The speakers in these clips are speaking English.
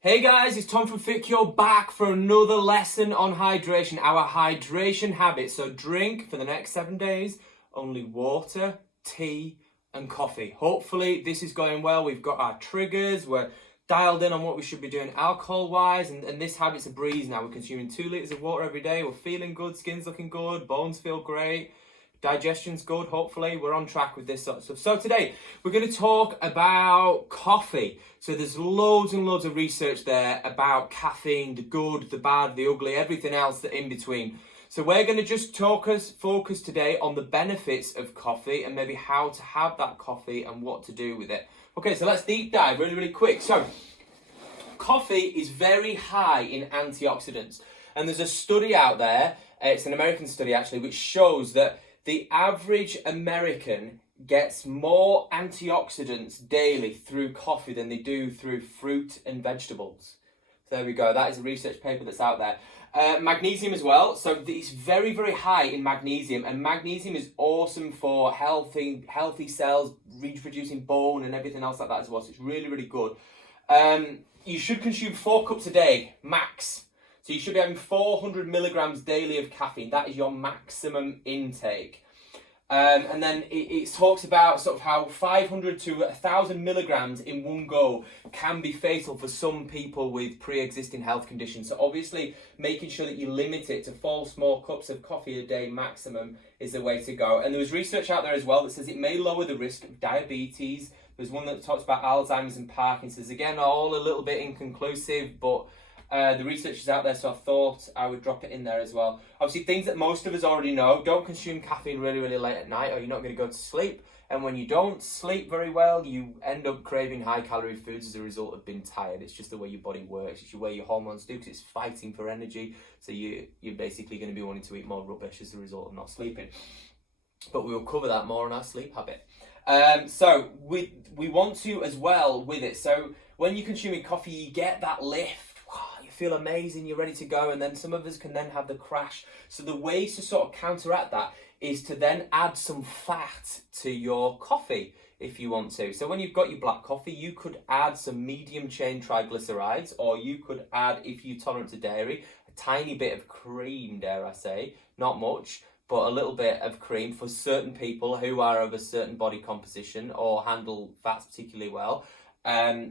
Hey guys, it's Tom from FitCure back for another lesson on hydration, our hydration habit. So drink for the next 7 days only water, tea and coffee. Hopefully this is going well. We've got our triggers, we're dialed in on what we should be doing alcohol wise, and this habit's a breeze now. We're consuming 2 litres of water every day, we're feeling good, skin's looking good, bones feel great. Digestion's good, hopefully. We're on track with this sort of stuff. So today, we're going to talk about coffee. So there's loads and loads of research there about caffeine, the good, the bad, the ugly, everything else that in between. So we're going to just focus today on the benefits of coffee and maybe how to have that coffee and what to do with it. Okay, so let's deep dive really quick. So coffee is very high in antioxidants. And there's a study out there, it's an American study actually, which shows that the average American gets more antioxidants daily through coffee than they do through fruit and vegetables. So there we go. That is a research paper that's out there. Magnesium as well. So it's very high in magnesium, and magnesium is awesome for healthy cells, reproducing bone and everything else like that as well. So it's really good. You should consume 4 cups a day, max. So you should be having 400 milligrams daily of caffeine. That is your maximum intake. And then it talks about sort of how 500 to 1,000 milligrams in one go can be fatal for some people with pre-existing health conditions. So obviously making sure that you limit it to 4 small cups of coffee a day maximum is the way to go. And there was research out there as well that says it may lower the risk of diabetes. There's one that talks about Alzheimer's and Parkinson's. Again, all a little bit inconclusive, but the research is out there, so I thought I would drop it in there as well. Obviously, things that most of us already know: don't consume caffeine really late at night, or you're not going to go to sleep. And when you don't sleep very well, you end up craving high-calorie foods as a result of being tired. It's just the way your body works. It's the way your hormones do, because it's fighting for energy. So you're basically going to be wanting to eat more rubbish as a result of not sleeping. But we will cover that more on our sleep habit. So we want to as well with it. So when you're consuming coffee, you get that lift. Feel amazing, you're ready to go, and then some of us can then have the crash. So the ways to sort of counteract that is to then add some fat to your coffee if you want to. So when you've got your black coffee, you could add some medium chain triglycerides, or you could add, if you're tolerant to dairy, a tiny bit of cream, dare I say, not much, but a little bit of cream for certain people who are of a certain body composition or handle fats particularly well.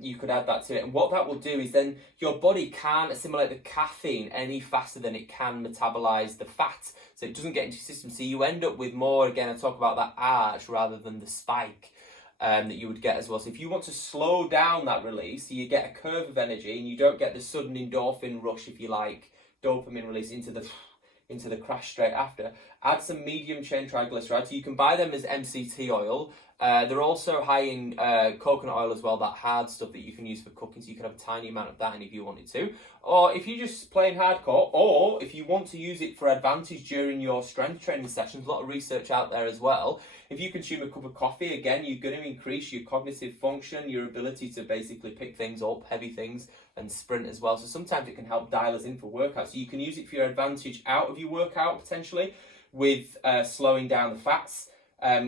You could add that to it, and what that will do is then your body can't assimilate the caffeine any faster than it can metabolize the fat, so it doesn't get into your system. So you end up with more, again, I talk about that arch rather than the spike that you would get as well. So if you want to slow down that release, so you get a curve of energy and you don't get the sudden endorphin rush, if you like, dopamine release into the crash straight after, add some medium chain triglycerides. So you can buy them as MCT oil. They're also high in coconut oil as well, that hard stuff that you can use for cooking, so you can have a tiny amount of that in if you wanted to. Or if you're just playing hardcore, or if you want to use it for advantage during your strength training sessions, a lot of research out there as well. If you consume a cup of coffee, again, you're going to increase your cognitive function, your ability to basically pick things up, heavy things, and sprint as well. So sometimes it can help dial us in for workouts. So you can use it for your advantage out of your workout, potentially, with slowing down the fats.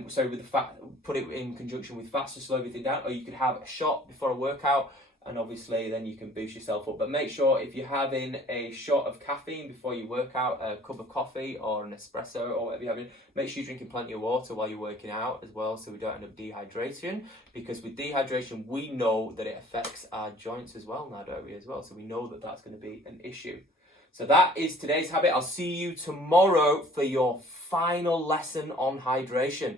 So with the fat, put it in conjunction with fats to slow everything down, or you could have a shot before a workout, and obviously then you can boost yourself up. But make sure if you're having a shot of caffeine before you work out, a cup of coffee or an espresso or whatever you're having, make sure you're drinking plenty of water while you're working out as well, so we don't end up dehydration, because with dehydration we know that it affects our joints as well now, don't we, as well? So we know that that's going to be an issue. So that is today's habit. I'll see you tomorrow for your final lesson on hydration.